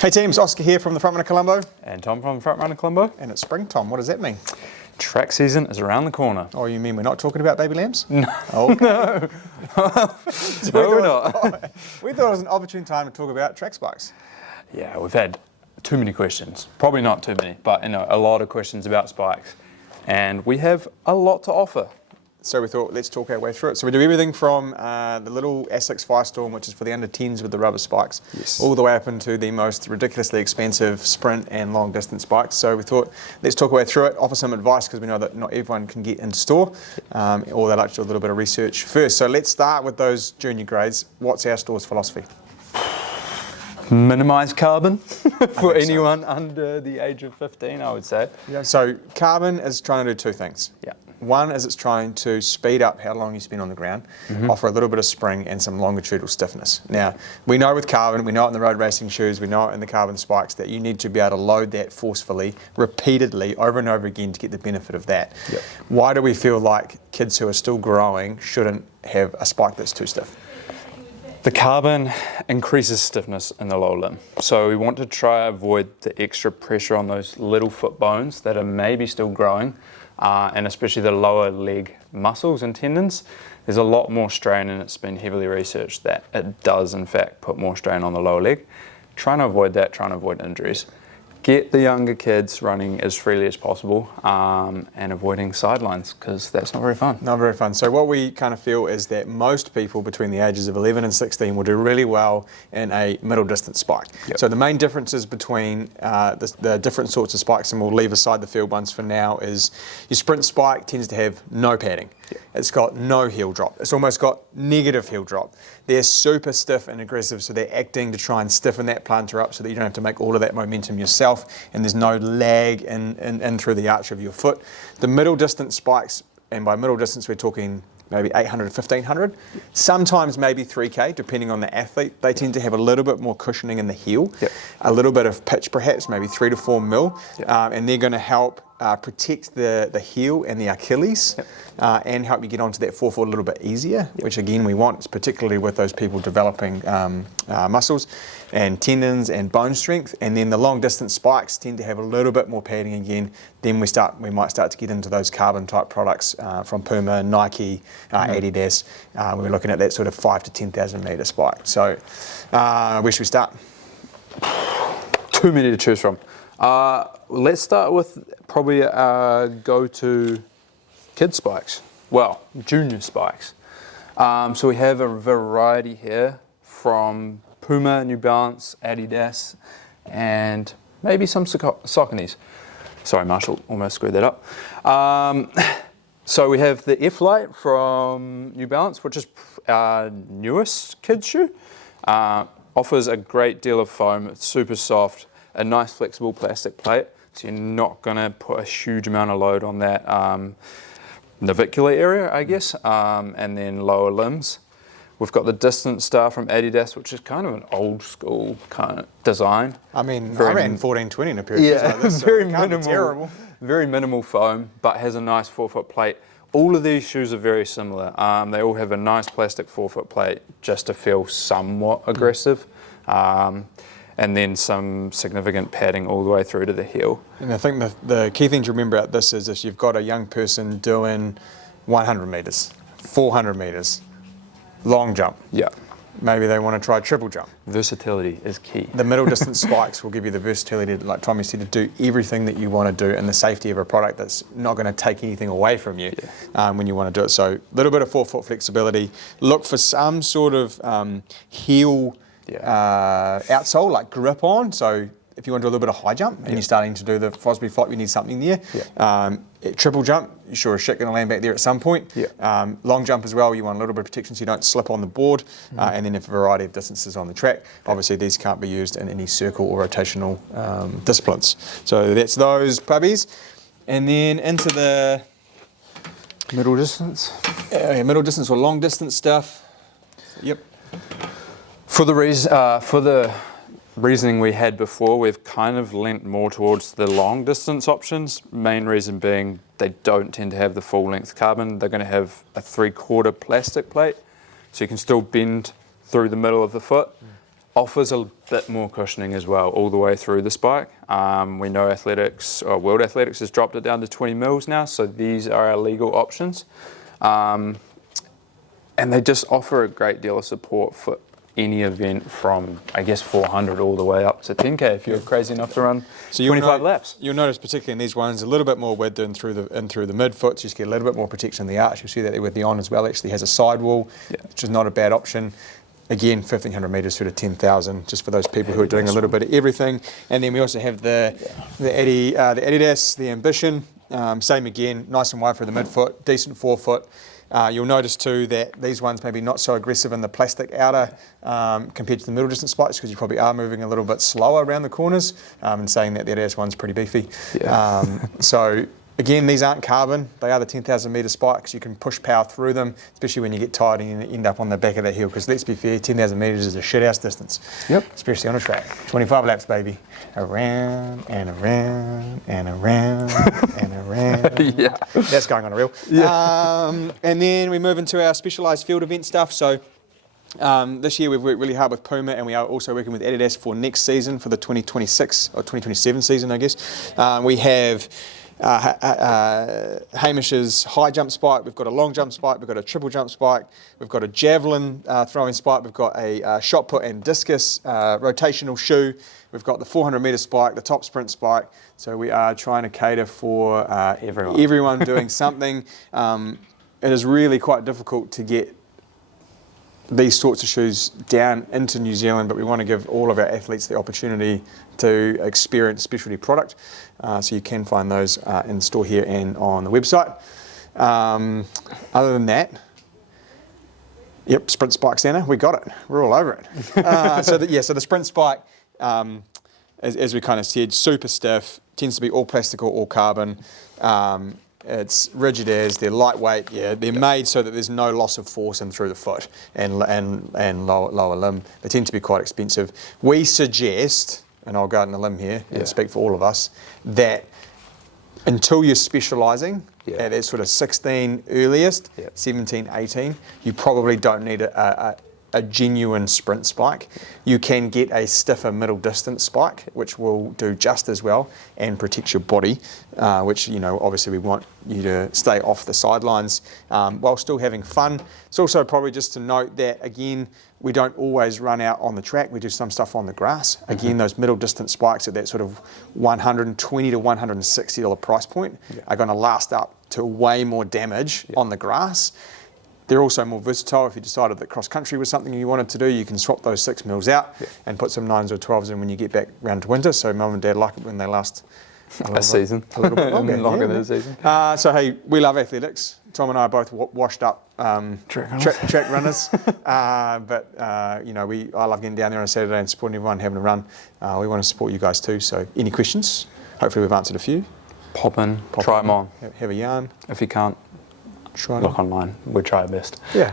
Hey teams, Oscar here from the Front Runner Colombo. And Tom from Front Runner Colombo. And it's spring, Tom. What does that mean? Track season is around the corner. Oh, you mean we're not talking about baby lambs? No. Oh, No. No, we're not. We thought it was an opportune time to talk about track spikes. Yeah, we've had too many questions. Probably not too many, but a lot of questions about spikes. And we have a lot to offer. So we thought, let's talk our way through it. So we do everything from the little Asics Firestorm, which is for the under 10s with the rubber spikes, Yes. all the way up into the most ridiculously expensive sprint and long distance spikes. So we thought, let's talk our way through it, offer some advice, because we know that not everyone can get into store, or they like to do a little bit of research first. So let's start with those junior grades. What's our store's philosophy? Minimise carbon for think so. anyone under the age of 15, I would say. Yeah. So carbon is trying to do two things. Yeah. One is it's trying to speed up how long you spend on the ground, offer a little bit of spring and some longitudinal stiffness. Now, we know with carbon, we know it in the road racing shoes, we know it in the carbon spikes, that you need to be able to load that forcefully, repeatedly, over and over again to get the benefit of that. Yep. Why do we feel like kids who are still growing shouldn't have a spike that's too stiff? The carbon increases stiffness in the lower limb. So we want to try to avoid the extra pressure on those little foot bones that are maybe still growing, and especially the lower leg muscles and tendons. There's a lot more strain, and it's been heavily researched that it does in fact put more strain on the lower leg. Trying to avoid that, trying to avoid injuries. Get the younger kids running as freely as possible, and avoiding sidelines, because that's not very fun. Not very fun. So what we kind of feel is that most people between the ages of 11 and 16 will do really well in a middle distance spike. Yep. So the main differences between the different sorts of spikes, and we'll leave aside the field ones for now, is your sprint spike tends to have no padding. Yep. It's got no heel drop. It's almost got negative heel drop. They're super stiff and aggressive, so they're acting to try and stiffen that plantar up so that you don't have to make all of that momentum yourself, and there's no lag in through the arch of your foot. The middle distance spikes, and by middle distance we're talking maybe 800 to 1500, sometimes maybe 3K, depending on the athlete. They tend to have a little bit more cushioning in the heel, a little bit of pitch perhaps, maybe 3 to 4 mil, and they're going to help protect the heel and the Achilles, and help you get onto that forefoot a little bit easier, which again we want, particularly with those people developing muscles and tendons and bone strength. And then the long distance spikes tend to have a little bit more padding again. Then we might start to get into those carbon type products from Puma, Nike, Adidas. We're looking at that sort of 5 to 10,000 metre spike. So where should we start? Too many to choose from. Let's start with probably go-to kid spikes. Well, junior spikes. So we have a variety here from Puma, New Balance, Adidas, and maybe some Sauconys. Sorry, Marshall, almost screwed that up. So we have the F-Lite from New Balance, which is our newest kids shoe. Offers a great deal of foam. It's super soft, a nice flexible plastic plate, so you're not going to put a huge amount of load on that navicular area, I guess, and then lower limbs. We've got the Distance Star from Adidas, which is kind of an old school kind of design. I mean, Very I ran 1420 in a pair of shoes like this, so very it can't be minimal, terrible. very minimal foam, but has a nice forefoot plate. All of these shoes are very similar. They all have a nice plastic forefoot plate just to feel somewhat aggressive. And then some significant padding all the way through to the heel. And I think the key thing to remember about this is if you've got a young person doing 100 metres, 400 metres, long jump, maybe they want to try triple jump. Versatility is key. The middle distance spikes will give you the versatility, like Tommy said, to do everything that you want to do, and the safety of a product that's not going to take anything away from you when you want to do it. So a little bit of forefoot flexibility. Look for some sort of heel outsole, like grip on. So if you want to do a little bit of high jump and you're starting to do the Fosbury flop, you need something there. Triple jump, you're sure as shit going to land back there at some point. Long jump as well, you want a little bit of protection so you don't slip on the board, and then a variety of distances on the track. Obviously these can't be used in any circle or rotational disciplines. So that's those puppies. And then into the Middle distance? middle distance or long distance stuff. For the reasoning we had before, we've kind of lent more towards the long distance options. Main reason being they don't tend to have the full length carbon. They're going to have a 3/4 plastic plate, so you can still bend through the middle of the foot. offers a bit more cushioning as well all the way through the spike. We know World Athletics has dropped it down to 20 mils now, so these are our legal options. And they just offer a great deal of support for any event from, I guess, 400 all the way up to 10K if you're crazy enough to run 25 laps. You'll notice, particularly in these ones, a little bit more width in through the midfoot, so you just get a little bit more protection in the arch. You'll see that there with the On as well. It actually has a sidewall, which is not a bad option. Again, 1,500 metres through to 10,000, just for those people who are doing a little bit of everything. And then we also have the Adidas, the Ambition. Same again, nice and wide for the midfoot, decent forefoot. You'll notice too that these ones maybe not so aggressive in the plastic outer compared to the middle distance spikes, because you probably are moving a little bit slower around the corners, and saying that the Adidas one's pretty beefy. Yeah. So again, these aren't carbon, they are the 10,000 metre spikes. You can push power through them, especially when you get tired and you end up on the back of that hill, because let's be fair, 10,000 metres is a shithouse distance. Yep. Especially on a track. 25 laps, baby. Around and around and around and around. Yeah. That's going on a reel. Yeah. And then we move into our specialised field event stuff. So this year we've worked really hard with Puma, and we are also working with Adidas for next season, for the 2026 or 2027 season, I guess. We have Hamish's high jump spike, we've got a long jump spike, we've got a triple jump spike, we've got a javelin throwing spike, we've got a shot put and discus rotational shoe, we've got the 400 metre spike, the top sprint spike. So we are trying to cater for everyone doing something. It is really quite difficult to get these sorts of shoes down into New Zealand, but we want to give all of our athletes the opportunity to experience specialty product. So you can find those in the store here and on the website. Other than that, yep, sprint spike Santa, we got it. We're all over it. So the sprint spike, as we kind of said, super stiff, tends to be all plastic or all carbon. It's rigid as, they're lightweight, they're made so that there's no loss of force in through the foot and lower limb. They tend to be quite expensive. We suggest, and I'll go out on a limb here and speak for all of us, that until you're specialising at that sort of 16 earliest, 17, 18, you probably don't need a genuine sprint spike. You can get a stiffer middle distance spike, which will do just as well and protect your body, which, you know, obviously we want you to stay off the sidelines while still having fun. It's also probably just to note that, again, we don't always run out on the track. We do some stuff on the grass. Again, those middle distance spikes at that sort of $120 to $160 price point are going to last up to way more damage on the grass. They're also more versatile. If you decided that cross-country was something you wanted to do, you can swap those 6 mils out and put some 9s or 12s in when you get back round to winter. So mum and dad like it when they last a season. A little bit longer than a season. So hey, we love athletics. Tom and I are both washed up track runners. But you know, I love getting down there on a Saturday and supporting everyone having a run. We want to support you guys too. So any questions? Hopefully we've answered a few. Pop in, try them on. Have a yarn. If you can't, look online. We'll try our best. Yeah.